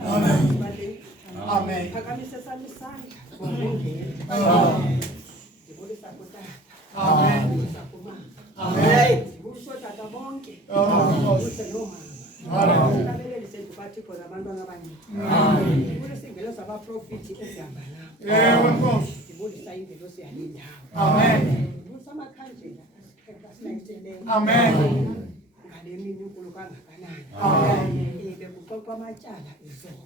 Amen. Amen. Phakamise sami isandla. Ndibulisa kutata. Amen. Ndibulisa kumama. Amen. Ndibulisa tata bonke. Amen. Ndibulisa nomama. Amen. Ndibulele lisedukathixo labantwana abaninzi. Amen. Ndibulisa ingelo zabaprofiti ezihamba nabo. Nkosi. Ndibulisa ingelo siyalindawo. Amen. Ndibulisa amakhandlela asilayiteleyo. Amen. Ngale mini inkulu kangakanani. Amen. Bekuxoxwa amatyala ezono.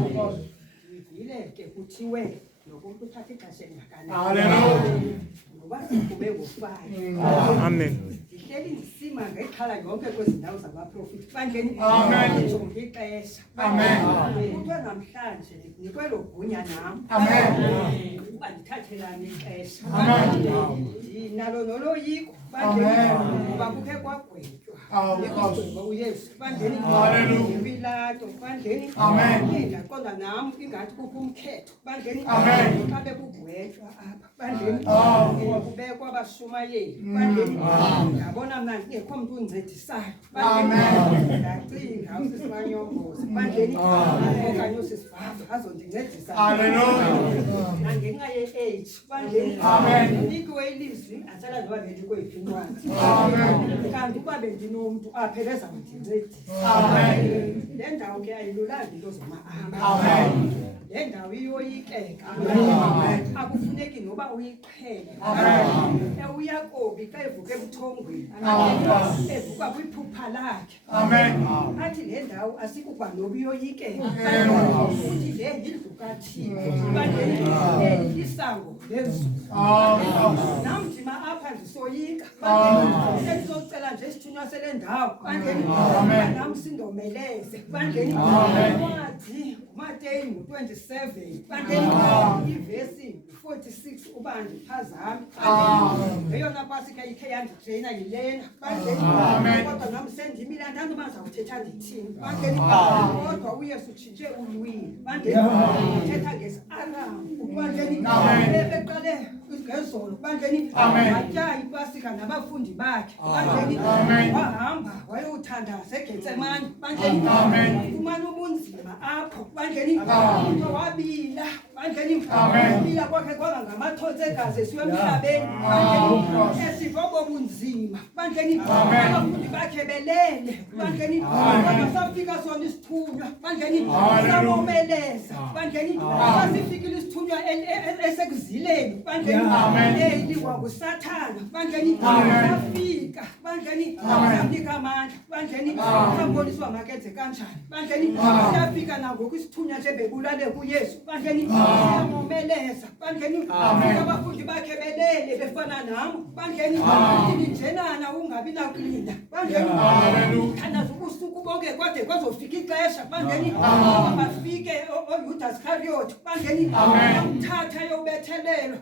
Nkosi. Ndivile ke kuthiwe nokuthi uthatha ixesha elingakanani. Hallelujah. Noba siphube ngofayo. Amen. Ndihleli ndisima ngexhala yonke kwezi ndawo zabaprofiti. Bandleni Amen. ndijonge ixesha. Amen. Kuthiwe namhlanje ndinikwe lo gunya nam. Amen. Uba ndithathelani ixesha. Amen. Ndinalo noloyiko. Amen. Kuba kukhe kwagwetywa. Amen. Kwagwetywa uYesu. Bandleni Hallelujah. Pilato. Bandleni Amen. ndaqonda nam ingathi kukho umkhetho. Bandleni Amen. xa bekugwetywa apha. Bandleni Amen. kubekwa abashumayeli. Bandleni ndabona mna ndingekho mntu undincedisayo. Amen. Ndacinga usisibanyombozi. Bandleni okanye usisibhava azondincedisa. Hallelujah. Nangenxa ye-age. Bandleni Amen. ndinikwe ilizwi atsala noba bendikweyiphi incwadi. Amen. Kanti uba bendinomntu apheleza ndincedisa. Amen. Le ndawo ke ayilulanga into zoma-amba. Amen. Le ndawo iyoyikeka. Amen. Akufuneki noba uyiqhele. Amen. uYakobi xa evuka ebuthongweni Amen. evuka kwiphupha lakhe Amen. athi le ndawo asikuba noba iyoyikeka. Amen. Uthi le yindlu kaThixo. Eli lisango lezulu. Amen. Nam ndima apha ndisoyika. Ndizocela nje isithunywa sele ndawo. Amen. Nam sindomeleze. Bandleni Amen. incwadi uMateyu 27. Ivesi 46 uba ndiphazame. Eyona pasika ikhe yanditreyina yilena. Amen. Kodwa nam sendimile andandi uba ndizawuthetha ndithini. Kodwa uYesu utshintshe ulwimi. Uthetha ngesi-Aramu. Beqale ngezolo. Watya ipasika nabafundi bakhe. Wahamba wayothandaza eGetsemane. Wafumana ubunzima apho. Wabila. Wabila kwakhe kwanga ngamathotse egazi esiwe emhlabeni. Esiva obunzima. Abafundi bakhe belele. Safika sona isithunywa. Samomeleza. Sasifikile isithunywa esekuzileni. Eliwa nguSathana. Safika. Samnika amandla. Samboniswa makenze kanjani. Siyafika nangoku isithunywa nje bebulale kuYesu. Siyamomeleza. Abafundi bakhe belele befana nam. Njenana ungabi nakulinda. Thandaza ubusuku bonke kwade kwazofika ixesha. Bafike oJudas Iscariot. Yamthatha yobethelelwa.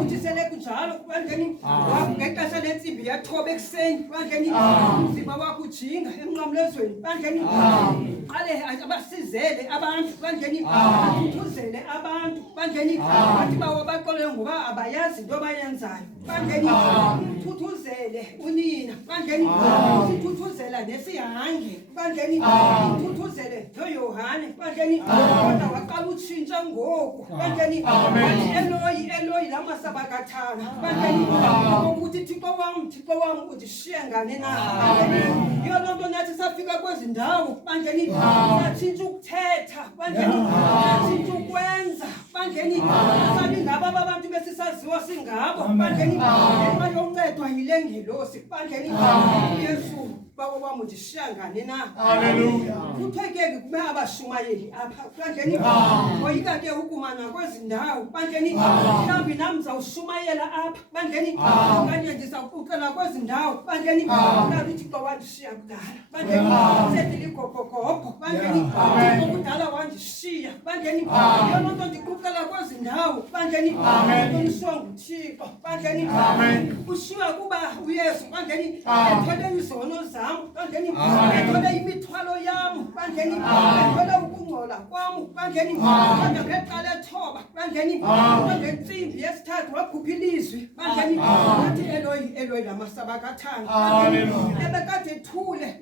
Uthi sele kunjalo. Ngexesha lentsimbi yathoba ekuseni. Umzimba wakho ujinga emnqamlezweni. Qale abasizele abantu. Athuthuzele abantu. Bathi bawo baqole ngoba abayazi into abayenzayo. Uthuthuzele unina. Sithuthuzela nesihange. Uthuthuzele noYohane. Kodwa waqala utshintsha ngoku. Eloyi, Eloyi lama sabakathana. Ukuthi Thixo wam undishiye ngani na? Yiyo loo nto nathi safika kwezi ndawo. Satshintsha ukuthetha. Satshintsha ukwenza. Sabi ngabo abantu besisaziwa singabo. Ngenxa yoncedwa yile ngelosi. Yesu bawo wam undishiya ngani na? Kuthekeke kube abashumayeli apha. Ngoyika ke ukumana kwezi ndawo. Mhlawumbi nam ndizawushumayela apha. Okanye ndizawukucela kwezi ndawo. Mhlawumbi Thixo wandishiya kudala. Sendiligobhogobho. Thixo kudala wandishiya. Yiyo loo nto ndikucela kwezi ndawo. Ntoniswa nguThixo. Ushiywa kuba uYesu. Ethwele izono zam. Ethwele imithwalo yam. Ethwele ukungcola kwam. Kodwa ngeqala ethoba. Ngentsimbi yesithathu wakhupha ilizwi. Wathi Eloyi, Eloyi lama sabakathana. Ebekade ethule.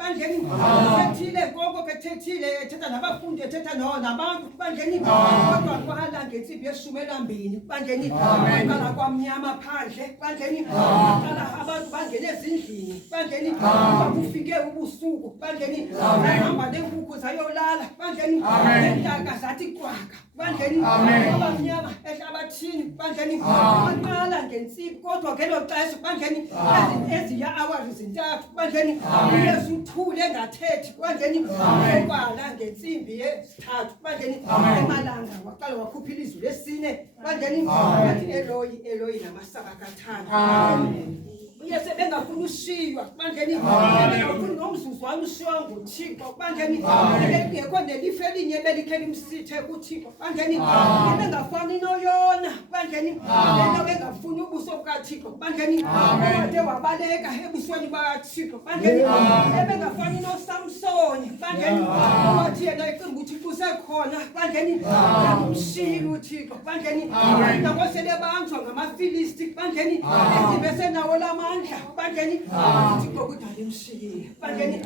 Sethile konke kethe ethile ethetha nabafundi ethetha nabantu bandleni kodwa kwala ngensimbi ye12 bandleni kwaqala kwamnyama phandle bandleni kwaqala abantu bangene ezindlini bandleni kufike ubusuku bandleni bahamba nenkukhu zayolala bandleni intaka zathi kwaka bandleni kwabamnyama ehlabathini bandleni kwaqala ngensimbi kodwa ngelo xesha bandleni eziya hours zintathu bandleni Yesu uthule engathethi bandleni kwala ngensimbi yesithathu bandleni emalanga waqala wakhupha ilizwi lesine bandleni wathi Eloi Eloi namasabakathana Yesu bengafuna ushiywa bandleni bengafuna nomzuzu wami ushiywa nguThixo bandleni ngekho nelifa elinye belikhe limsithe kuThixo bandleni bengafani noYona bandleni bengafuna ubuso bukaThixo bandleni wade wabaleka ebusweni bakaThixo bandleni bengafani noSamsoni bandleni wathi yena ecimba ukuthi kusekhona bandleni umshilo uThixo bandleni nakosele banjwa ngamaFilisti bandleni bese nawo lama bandleni uThixo kudala imshiyile bandleni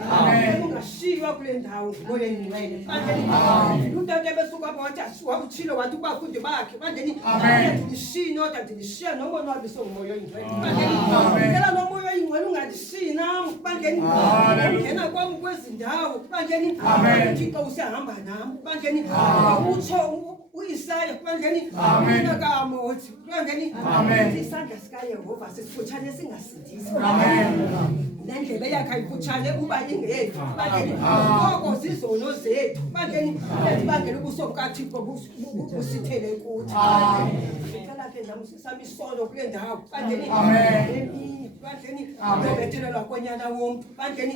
ungashiywa kule ndawo ngoyeni ngcwele bandleni uNtate besuka bathi asiwabutshilo wathi kubafundi bakhe bandleni ndishino kanti ndishiya nomonwabiso ngomoya oyingcwele bandleni ngicela nomoya oyingcwele ungadishiyi nami bandleni ungena kwami kwezindawo bandleni uThixo usehamba nami bandleni utsho uIsaya bandleni mina kamothi bandleni isandla sikaYehova sisifutshane singasindisi nendlebe yakhe ayifutshane kuba ingethu bandleni koko zizono zethu bandleni ezibangela ubuso bukaThixo busithele kuthi ngicela ke nami sisami isono kule ndawo bandleni bandleni yobethelelwa konyana womntu bandleni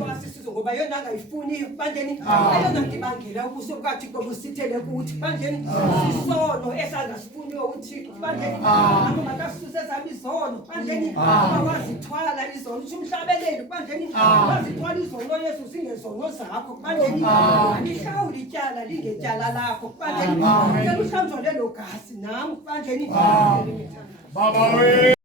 basisizo ngoba yona angayifuniyo bandleni ayona ndibangela ubuso bukaThixo busithele kuthi bandleni isono esangasifuniyo uThixo bandleni nami makasuse zami izono bandleni wazithwala izono umhlabeleli bandleni wazithwala izono Yesu singezono zakho bandleni alihlawula ityala lingetyala lakho bandleni ngicela uhlanjwe lelo gasi nami bandleni Baba